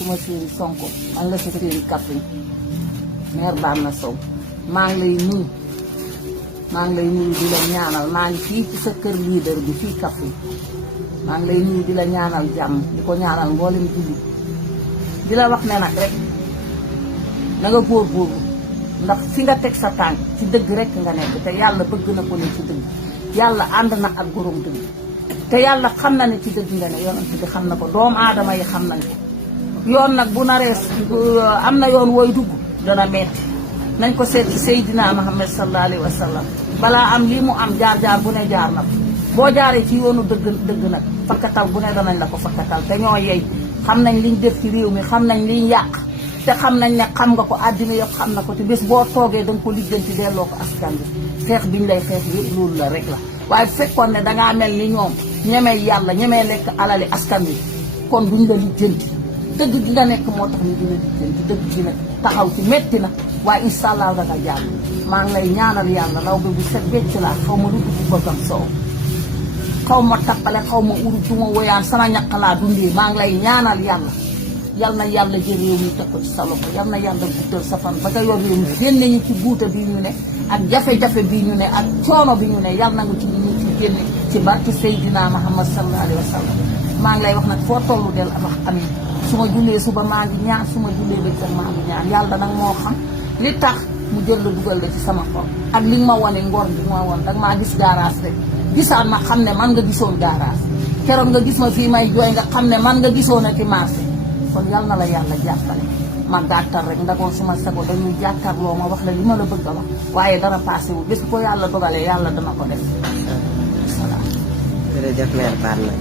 suma séeri Sonko man la sa séeri Kaffrine maire Bamna Sow maa ngi lay nuyu di la ñaanal maa ngi fii ci sa kër leader bi fii Kaffrine maa ngi lay nuyu di la ñaanal jàmm di ko ñaanal mboolem jullit di la wax ne nag rek na nga góorgóorlu ndax fi nga teg sa tànk ci dëgg rek nga nekk te yàlla bëgg na ko ne ci dëgg yàlla ànd na ak borom dëgg te yàlla xam na ne ci dëgg nga ne yonent bi xam na ko doomu aadama yi xam nañ ko yoon nag bu naree am na yoon wooy dugg dana metti nañ ko seet ci Seydina Muhammad sallallahu alayhi wa sallam balaa am lii mu am jaar-jaar bu ne jaar na boo jaaree ci yoonu dëgg nag fakkatal bu ne danañ la ko fakkatal te ñoo yey xam nañ liñ def ci réew mi xam nañ liñ yàq te xam nañ ne xam nga ko àddina yëpp xam na ko te bés boo toogee danga ko lijjanti delloo ko askan bi xeex biñ lay xeex yëpp loolu la rek la waaye bu fekkoon ne dangaa mel ni ñoom ñemee yàlla ñemee lekk alali askan bi kon duñ la lijjanti dëgg gi nga nekk moo tax ñu dina lijjanti dëgg gi nag taxaw ci metti na waaye incha allah danga jàll maa ngi lay ñaanal yàlla law bi bu set wecc laa xaw ma lu dugg bëggam soow xaw ma tappale xaw ma uru du ma woyaan sama ñaq laa dundee maa ngi lay ñaanal yàlla yal na yàlla jël réew mi teg ko ci sa loxo yal na yàlla guddal sa fan ba nga yor réew mi génne ñu ci guuta bii ñu ne ak jafe-jafe bii ñu ne ak coono bi ñu ne yal na nga ci ñu ci génne ci barke Seydina Muhammad sallallahu alayhi wa sallam maa ngi lay wax nag foo tollu del wax amiin su ma jullee suba maa ngi ñaan su ma jullee bëccëg maa ngi ñaan yàlla nag moo xam li tax mu jël la dugal la ci sama xol ak li nga ma wane ngor bi ma wan danga maa gis garage rek gisaan ma xam ne man nga gisoon garage keroog nga gis ma fii may jooy nga xam ne man nga gisoon a ci marché kon yal na la yàlla jàppale ma gàttal rek ndagoon suma sago dañuy jàkkaarloo ma wax la li ma la bëgg a wax waaye dara passé wu bés ko yàlla dogalee yàlla dama ko def salaam. jërëjëf mère Bamna.